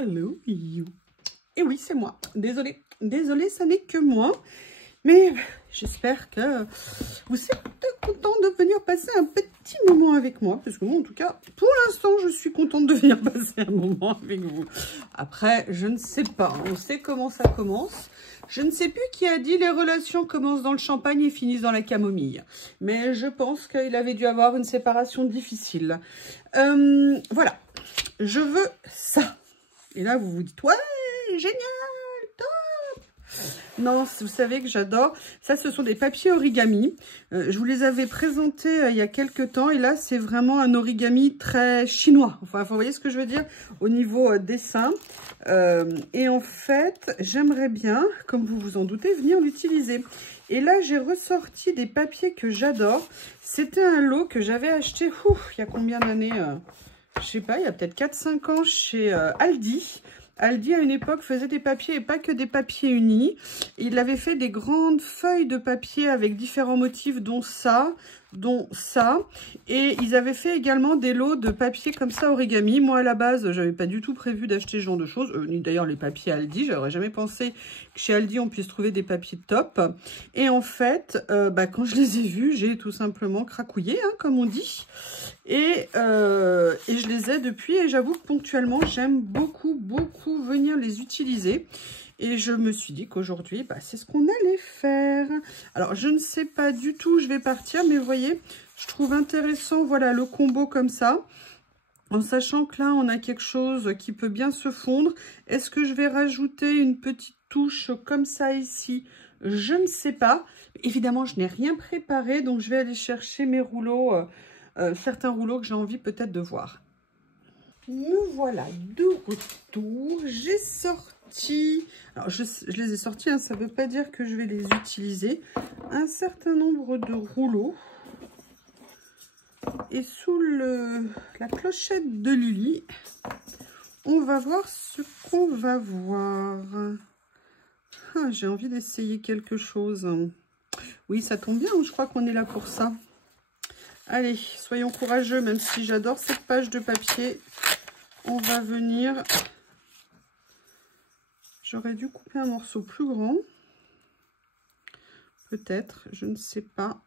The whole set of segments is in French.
Hello you. Et oui, c'est moi. Désolée. Désolée, ça n'est que moi. Mais j'espère que vous êtes content de venir passer un petit moment avec moi. Parce que moi, en tout cas, pour l'instant, je suis contente de venir passer un moment avec vous. Après, je ne sais pas. On sait comment ça commence. Je ne sais plus qui a dit les relations commencent dans le champagne et finissent dans la camomille. Mais je pense qu'il avait dû avoir une séparation difficile. Voilà. Je veux ça. Et là, vous vous dites, ouais, génial, top. Non, vous savez que j'adore. Ça, ce sont des papiers origami. Je vous les avais présentés il y a quelques temps. Et là, c'est vraiment un origami très chinois. Enfin, vous voyez ce que je veux dire au niveau dessin. Et en fait, j'aimerais bien, comme vous vous en doutez, venir l'utiliser. Et là, j'ai ressorti des papiers que j'adore. C'était un lot que j'avais acheté, il y a combien d'années je sais pas, il y a peut-être 4-5 ans chez Aldi. Aldi, à une époque, faisait des papiers et pas que des papiers unis. Il avait fait des grandes feuilles de papier avec différents motifs, dont ça. Et ils avaient fait également des lots de papier comme ça origami. Moi, à la base, j'avais pas du tout prévu d'acheter ce genre de choses. Ni d'ailleurs les papiers Aldi. J'aurais jamais pensé que chez Aldi, on puisse trouver des papiers top. Et en fait, quand je les ai vus, j'ai tout simplement cracouillé, hein, comme on dit. Et je les ai depuis. Et j'avoue que ponctuellement, j'aime beaucoup venir les utiliser. Et je me suis dit qu'aujourd'hui, c'est ce qu'on allait faire. Alors, je ne sais pas du tout où je vais partir, mais vous voyez, je trouve intéressant, voilà, le combo comme ça. En sachant que là, on a quelque chose qui peut bien se fondre. Est-ce que je vais rajouter une petite touche comme ça ici? Je ne sais pas. Évidemment, je n'ai rien préparé, donc je vais aller chercher mes rouleaux, certains rouleaux que j'ai envie peut-être de voir. Me voilà de retour. J'ai sorti, alors je les ai sortis, hein, ça ne veut pas dire que je vais les utiliser, un certain nombre de rouleaux. Et sous la clochette de Lily, on va voir ce qu'on va voir. Ah, j'ai envie d'essayer quelque chose. Oui, ça tombe bien, je crois qu'on est là pour ça. Allez, soyons courageux, même si j'adore cette page de papier. On va venir, j'aurais dû couper un morceau plus grand, peut-être, je ne sais pas.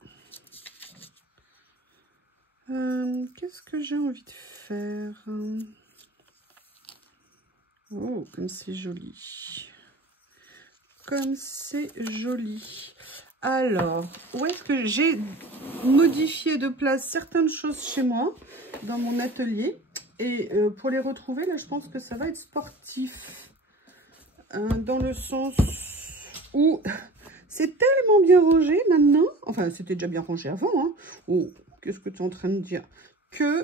Qu'est-ce que j'ai envie de faire? Oh, comme c'est joli. Comme c'est joli. Alors, où est-ce que j'ai modifié de place certaines choses chez moi, dans mon atelier? Et pour les retrouver, là, je pense que ça va être sportif. Dans le sens où c'est tellement bien rangé maintenant. Enfin, c'était déjà bien rangé avant. Hein. Oh, qu'est-ce que tu es en train de dire? Que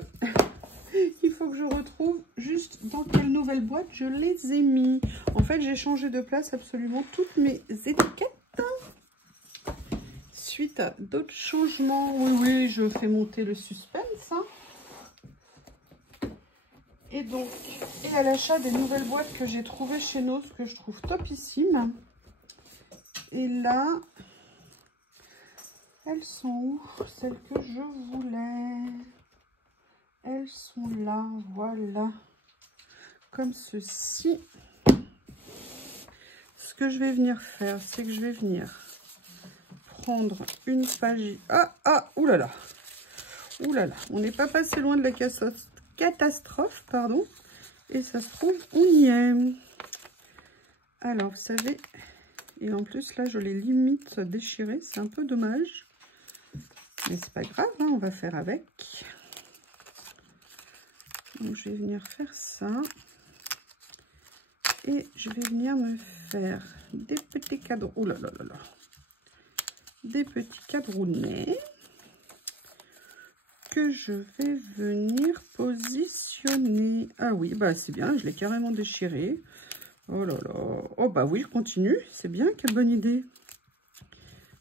il faut que je retrouve juste dans quelle nouvelle boîte je les ai mis. En fait, j'ai changé de place absolument toutes mes étiquettes. Suite à d'autres changements. Oui, je fais monter le suspense. Hein. Et donc, et à l'achat des nouvelles boîtes que j'ai trouvées chez Noz, que je trouve topissime. Et là, elles sont où? Celles que je voulais. Elles sont là, voilà. Comme ceci. Ce que je vais venir faire, c'est que je vais venir prendre une page. Oulala. Oulala. On n'est pas passé loin de la catastrophe, pardon. Et ça se trouve, on y est. Alors, vous savez, et en plus, là, je les limite déchirées. C'est un peu dommage. Mais c'est pas grave, hein, on va faire avec. Donc, je vais venir faire ça. Et je vais venir me faire des petits cadres. Oh là là là là. Des petits cadrounets que je vais venir positionner. Ah oui, c'est bien, je l'ai carrément déchiré. Oh là là. Oh oui, je continue. C'est bien, quelle bonne idée.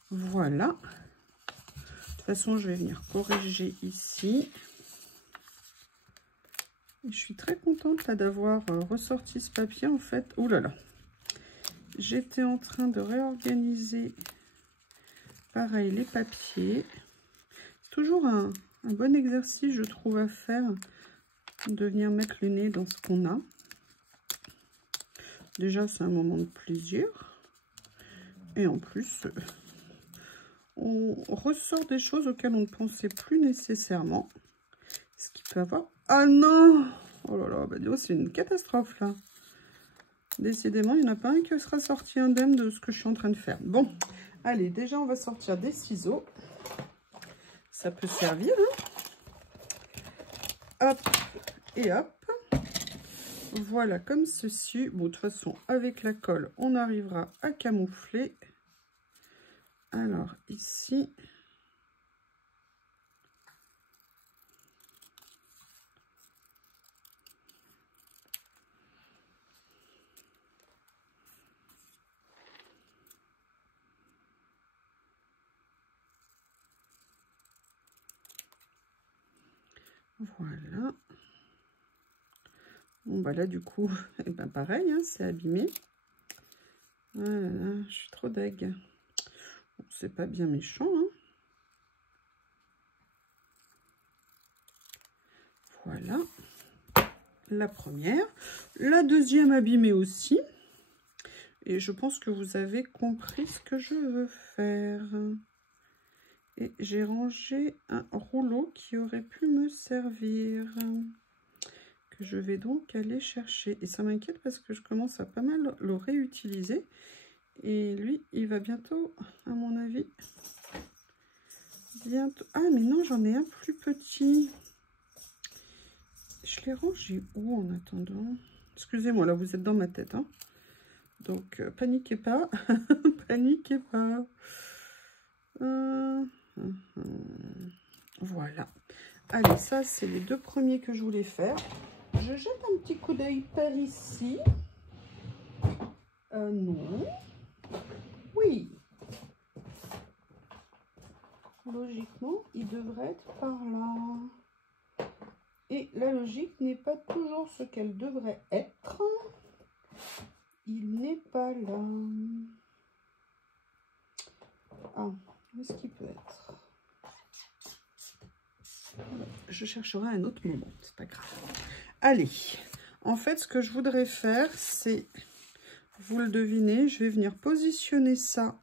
Voilà. De toute façon, je vais venir corriger ici. Et je suis très contente là d'avoir ressorti ce papier en fait. Oh là là. J'étais en train de réorganiser pareil les papiers. C'est toujours un bon exercice, je trouve, à faire, de venir mettre le nez dans ce qu'on a. Déjà, c'est un moment de plaisir. Et en plus, on ressort des choses auxquelles on ne pensait plus nécessairement. Ce qui peut avoir... Ah non! Oh là là, bah dis-moi, c'est une catastrophe là. Décidément, il n'y en a pas un qui sera sorti indemne de ce que je suis en train de faire. Bon, allez, déjà, on va sortir des ciseaux. Ça peut servir. Hein. Hop et hop. Voilà, comme ceci. Bon, de toute façon, avec la colle, on arrivera à camoufler. Alors, ici... Voilà. Bon, bah là, du coup, eh ben pareil, hein, c'est abîmé. Voilà, je suis trop deg. Bon, c'est pas bien méchant, hein. Voilà. La première. La deuxième abîmée aussi. Et je pense que vous avez compris ce que je veux faire. Et j'ai rangé un rouleau qui aurait pu me servir. Que je vais donc aller chercher. Et ça m'inquiète parce que je commence à pas mal le réutiliser. Et lui, il va bientôt, à mon avis... Bientôt... Ah, mais non, j'en ai un plus petit. Je l'ai rangé où en attendant? Excusez-moi, là, vous êtes dans ma tête. Hein. Donc, paniquez pas. Paniquez pas. Voilà. Allez, ça, c'est les deux premiers que je voulais faire. Je jette un petit coup d'œil par ici. Non. Oui. Logiquement, il devrait être par là. Et la logique n'est pas toujours ce qu'elle devrait être. Il n'est pas là. Ah, où est-ce qu'il peut être? Je chercherai un autre moment, c'est pas grave. Allez, en fait, ce que je voudrais faire, c'est, vous le devinez, je vais venir positionner ça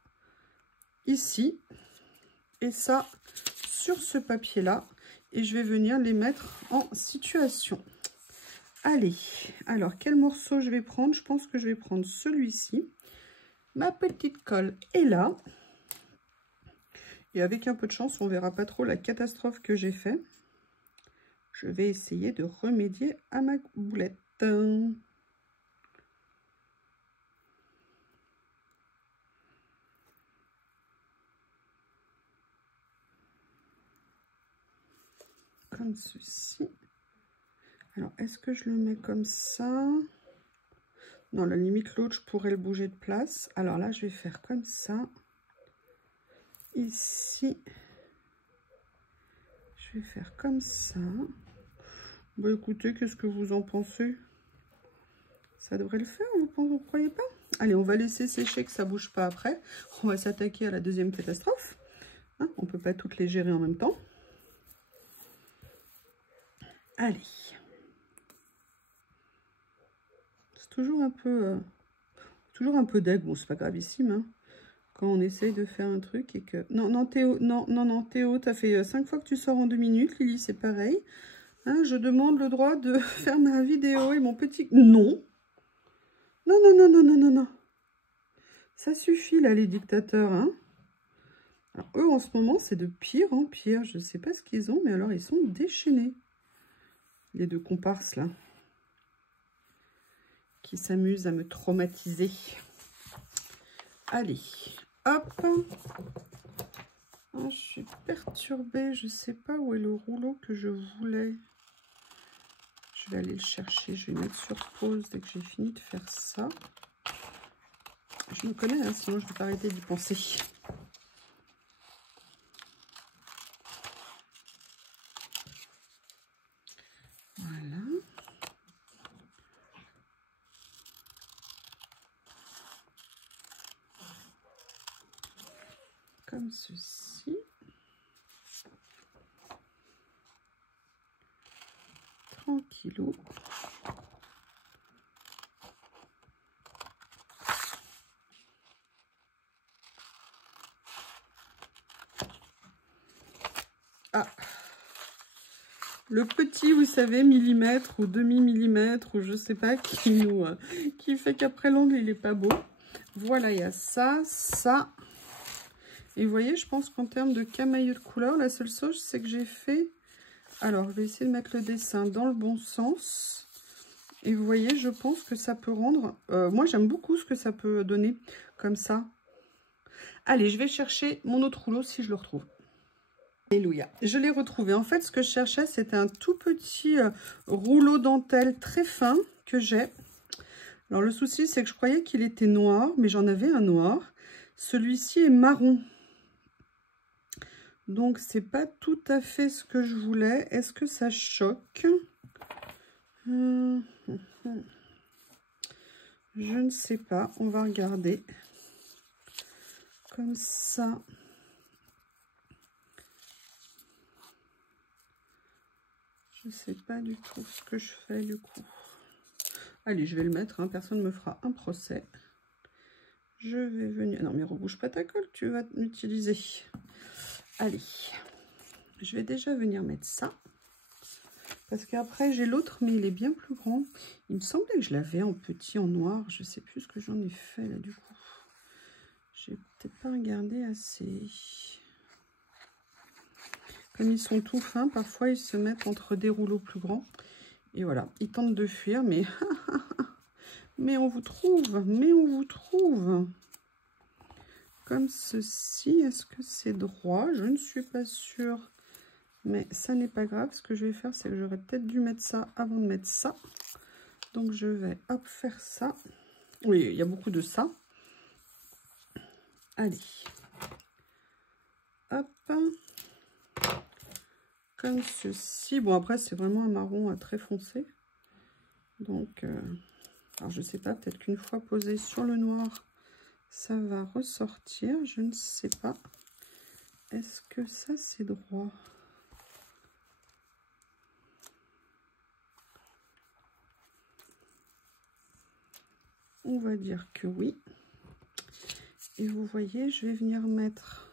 ici et ça sur ce papier-là. Et je vais venir les mettre en situation. Allez, alors quel morceau je vais prendre? Je pense que je vais prendre celui-ci. Ma petite colle est là. Et avec un peu de chance, on verra pas trop la catastrophe que j'ai fait. Je vais essayer de remédier à ma boulette. Comme ceci. Alors, est-ce que je le mets comme ça? Non, la limite, l'autre, je pourrais le bouger de place. Alors là, je vais faire comme ça. Ici, je vais faire comme ça. Bon, écoutez, qu'est-ce que vous en pensez? Ça devrait le faire, vous croyez pas? Allez, on va laisser sécher, que ça bouge pas après. On va s'attaquer à la deuxième catastrophe. Hein, on peut pas toutes les gérer en même temps. Allez. C'est toujours un peu deg. Bon, c'est pas gravissime, hein. Quand on essaye de faire un truc et que... Non, non, Théo, non, Théo, t'as fait 5 fois que tu sors en 2 minutes. Lily, c'est pareil. Hein, je demande le droit de faire ma vidéo et mon petit... Non. Non, non, non, non, non, non, non. Ça suffit, là, les dictateurs, hein. Alors, eux, en ce moment, c'est de pire en pire. Je ne sais pas ce qu'ils ont, mais alors, ils sont déchaînés. Les deux comparses, là. Qui s'amusent à me traumatiser. Allez, hop. Ah, je suis perturbée. Je ne sais pas où est le rouleau que je voulais. Je vais aller le chercher. Je vais mettre sur pause dès que j'ai fini de faire ça. Je me connais, hein, sinon je ne vais pas arrêter d'y penser. Voilà. Comme ceci. Tranquillou. Le petit, vous savez, millimètre ou demi-millimètre ou je sais pas, qui fait qu'après l'ongle, il est pas beau. Voilà, il y a ça, ça. Et vous voyez, je pense qu'en termes de camailleux de couleur, la seule chose, c'est que j'ai fait... Alors, je vais essayer de mettre le dessin dans le bon sens. Et vous voyez, je pense que ça peut rendre... moi, j'aime beaucoup ce que ça peut donner comme ça. Allez, je vais chercher mon autre rouleau si je le retrouve. Alléluia, je l'ai retrouvé. En fait, ce que je cherchais, c'était un tout petit rouleau dentelle très fin que j'ai. Alors, le souci, c'est que je croyais qu'il était noir, mais j'en avais un noir. Celui-ci est marron. Donc, c'est pas tout à fait ce que je voulais. Est-ce que ça choque? Je ne sais pas. On va regarder. Comme ça. Je ne sais pas du tout ce que je fais du coup. Allez, je vais le mettre, hein, personne ne me fera un procès. Je vais venir... Non, mais rebouche pas ta colle, tu vas l'utiliser. Allez, je vais déjà venir mettre ça. Parce qu'après, j'ai l'autre, mais il est bien plus grand. Il me semblait que je l'avais en petit, en noir. Je ne sais plus ce que j'en ai fait là, du coup. J'ai peut-être pas regardé assez. Comme ils sont tout fins, parfois ils se mettent entre des rouleaux plus grands. Et voilà, ils tentent de fuir, mais... mais on vous trouve, mais on vous trouve. Comme ceci, est-ce que c'est droit? Je ne suis pas sûre. Mais ça n'est pas grave. Ce que je vais faire, c'est que j'aurais peut-être dû mettre ça avant de mettre ça. Donc je vais, hop, faire ça. Oui, il y a beaucoup de ça. Allez. Hop. Comme ceci. Bon, après, c'est vraiment un marron très foncé. Donc, alors je sais pas, peut-être qu'une fois posé sur le noir, ça va ressortir. Je ne sais pas. Est-ce que ça, c'est droit? On va dire que oui. Et vous voyez, je vais venir mettre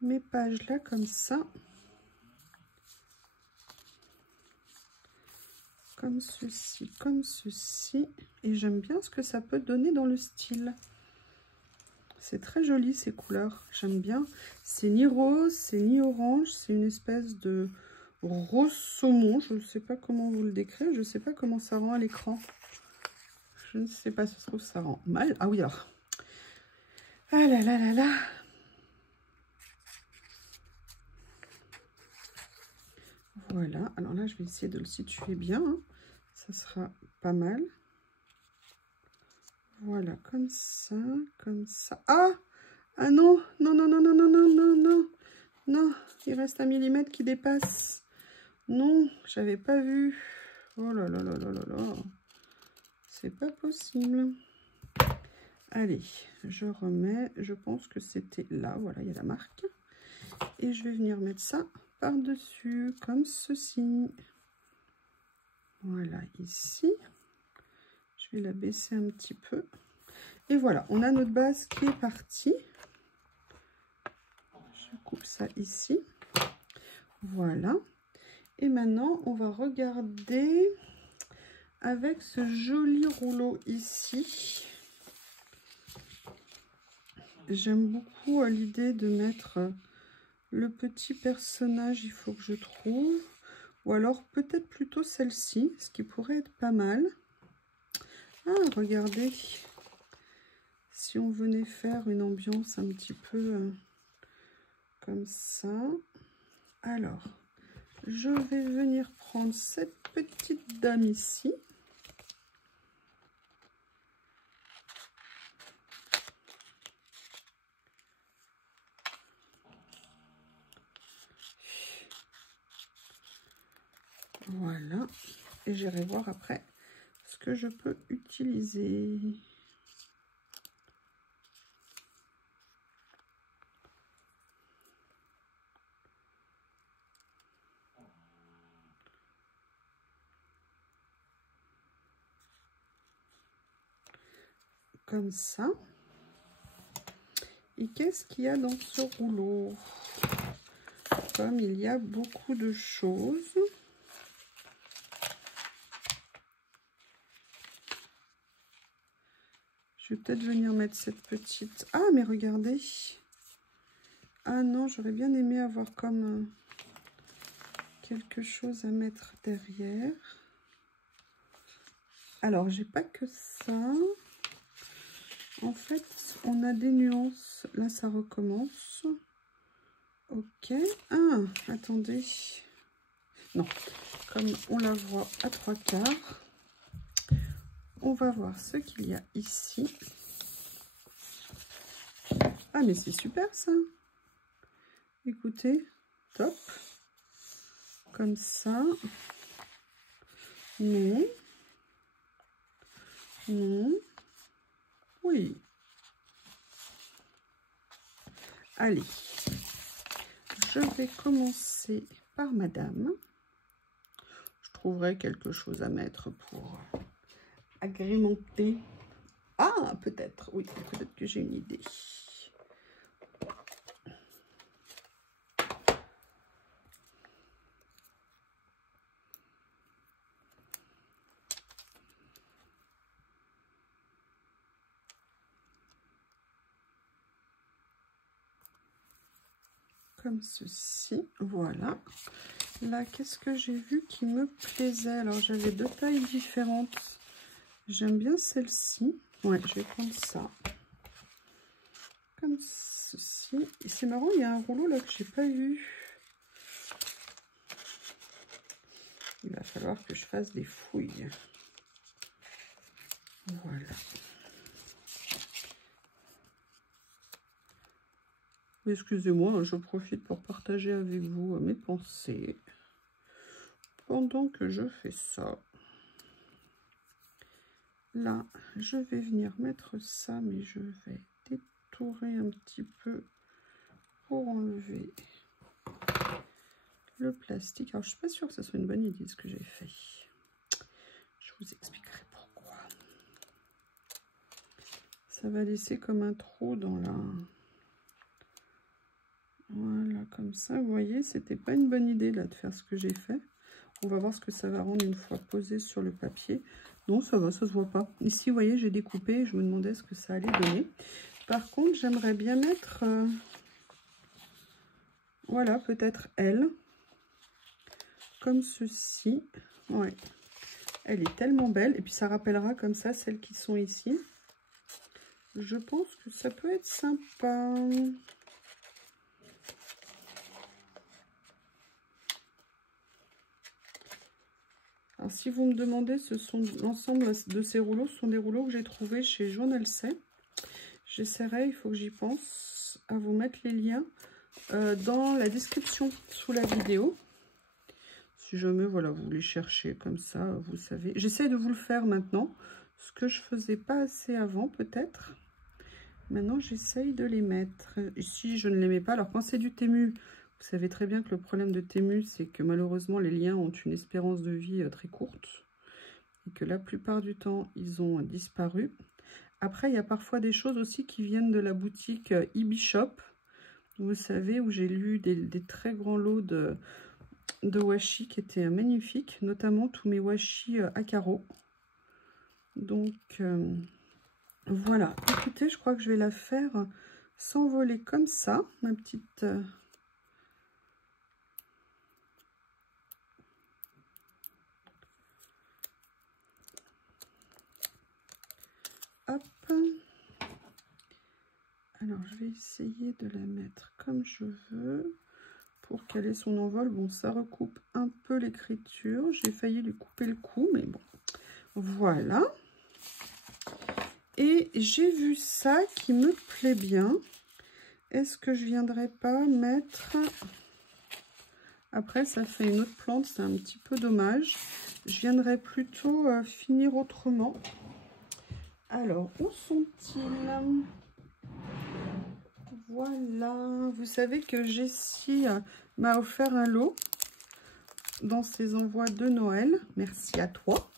mes pages là comme ça. Comme ceci, comme ceci. Et j'aime bien ce que ça peut donner dans le style. C'est très joli ces couleurs, j'aime bien. C'est ni rose, c'est ni orange, c'est une espèce de rose saumon. Je ne sais pas comment vous le décrire, je ne sais pas comment ça rend à l'écran. Je ne sais pas, ça se trouve ça rend mal. Ah oui alors. Ah là là là là. Voilà, alors là je vais essayer de le situer bien, hein. Ça sera pas mal. Voilà, comme ça, comme ça. Ah! Ah non, non, non, non, non, non, non, non, non, non, il reste 1 millimètre qui dépasse. Non, j'avais pas vu. Oh là là là là là là. C'est pas possible. Allez, je remets, je pense que c'était là, voilà, il y a la marque. Et je vais venir mettre ça par-dessus, comme ceci. Voilà, ici. Je vais la baisser un petit peu. Et voilà, on a notre base qui est partie. Je coupe ça ici. Voilà. Et maintenant, on va regarder avec ce joli rouleau ici. J'aime beaucoup l'idée de mettre le petit personnage, il faut que je trouve. Ou alors peut-être plutôt celle-ci, ce qui pourrait être pas mal. Ah, regardez. Si on venait faire une ambiance un petit peu comme ça. Alors, je vais venir prendre cette petite dame ici. Voilà. Et j'irai voir après ce que je peux utiliser. Comme ça. Et qu'est-ce qu'il y a dans ce rouleau? comme il y a beaucoup de choses. Je vais peut-être venir mettre cette petite... Ah, mais regardez. Ah non, j'aurais bien aimé avoir comme quelque chose à mettre derrière. Alors, j'ai pas que ça. En fait, on a des nuances. Là, ça recommence. Ok. Ah, attendez. Non, comme on la voit à 3/4. On va voir ce qu'il y a ici. Ah, mais c'est super ça. Écoutez, top. Comme ça. Non. Non. Oui. Allez. Je vais commencer par madame. Je trouverai quelque chose à mettre pour agrémenter. Ah, peut-être, oui, peut-être que j'ai une idée. Comme ceci, voilà. Là, qu'est-ce que j'ai vu qui me plaisait? Alors, j'avais 2 tailles différentes. J'aime bien celle-ci. Ouais, je vais prendre ça. Comme ceci. Et c'est marrant, il y a un rouleau là que j'ai pas vu. Il va falloir que je fasse des fouilles. Voilà. Excusez-moi, je profite pour partager avec vous mes pensées. Pendant que je fais ça, là, je vais venir mettre ça, mais je vais détourer un petit peu pour enlever le plastique. Alors, je ne suis pas sûre que ce soit une bonne idée ce que j'ai fait. Je vous expliquerai pourquoi. Ça va laisser comme un trou dans la... Voilà, comme ça, vous voyez, c'était pas une bonne idée là de faire ce que j'ai fait. On va voir ce que ça va rendre une fois posé sur le papier. Non, ça va, ça se voit pas. Ici, vous voyez, j'ai découpé. Je me demandais ce que ça allait donner. Par contre, j'aimerais bien mettre... voilà, peut-être elle. Comme ceci. Ouais. Elle est tellement belle. Et puis, ça rappellera comme ça celles qui sont ici. Je pense que ça peut être sympa. Alors, si vous me demandez, ce sont l'ensemble de ces rouleaux, ce sont des rouleaux que j'ai trouvés chez Journal C. J'essaierai, il faut que j'y pense, à vous mettre les liens dans la description sous la vidéo. Si jamais, voilà, vous les cherchez comme ça, vous savez. J'essaie de vous le faire maintenant, ce que je faisais pas assez avant, peut-être. Maintenant, j'essaye de les mettre. Ici, je ne les mets pas. Alors, quand c'est du Temu, vous savez très bien que le problème de Temu, c'est que malheureusement, les liens ont une espérance de vie très courte. Et que la plupart du temps, ils ont disparu. Après, il y a parfois des choses aussi qui viennent de la boutique eBishop. Vous savez, où j'ai lu des très grands lots de washi qui étaient magnifiques. Notamment tous mes washi à carreaux. Donc, voilà. Écoutez, je crois que je vais la faire s'envoler comme ça. Ma petite... Hop. Alors, je vais essayer de la mettre comme je veux pour qu'elle ait son envol. Bon, ça recoupe un peu l'écriture. J'ai failli lui couper le cou, mais bon. Voilà. Et j'ai vu ça qui me plaît bien. Est-ce que je viendrai pas mettre... Après, ça fait une autre plante, c'est un petit peu dommage. Je viendrai plutôt finir autrement. Alors, où sont-ils? Voilà, vous savez que Jessie m'a offert un lot dans ses envois de Noël. Merci à toi.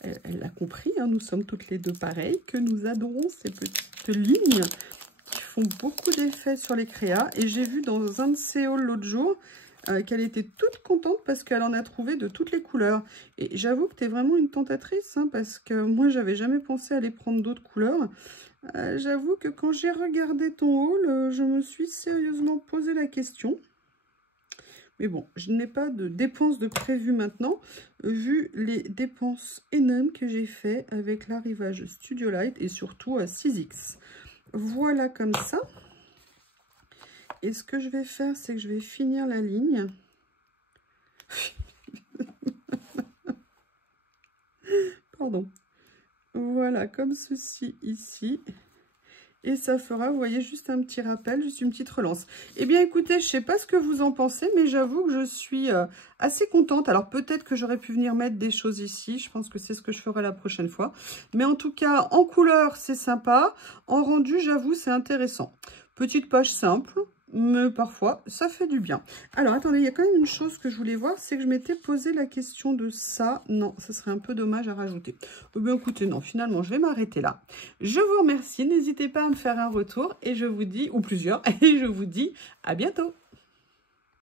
Elle l'a compris, hein, nous sommes toutes les deux pareilles, que nous adorons ces petites lignes qui font beaucoup d'effets sur les créas. Et j'ai vu dans un de ces hauls l'autre jour qu'elle était toute contente parce qu'elle en a trouvé de toutes les couleurs. Et j'avoue que tu es vraiment une tentatrice, hein, parce que moi, j'avais jamais pensé à aller prendre d'autres couleurs. J'avoue que quand j'ai regardé ton haul, je me suis sérieusement posé la question. Mais bon, je n'ai pas de dépenses de prévues maintenant, vu les dépenses énormes que j'ai fait avec l'arrivage Studio Light et surtout à 6X. Voilà comme ça. Et ce que je vais faire, c'est que je vais finir la ligne. Pardon. Voilà, comme ceci ici. Et ça fera, vous voyez, juste un petit rappel, juste une petite relance. Eh bien, écoutez, je ne sais pas ce que vous en pensez, mais j'avoue que je suis assez contente. Alors, peut-être que j'aurais pu venir mettre des choses ici. Je pense que c'est ce que je ferai la prochaine fois. Mais en tout cas, en couleur, c'est sympa. En rendu, j'avoue, c'est intéressant. Petite page simple, mais parfois, ça fait du bien. Alors, attendez, il y a quand même une chose que je voulais voir, c'est que je m'étais posé la question de ça. Non, ça serait un peu dommage à rajouter. Eh bien, écoutez, non, finalement, je vais m'arrêter là. Je vous remercie, n'hésitez pas à me faire un retour, et je vous dis, ou plusieurs, et je vous dis à bientôt.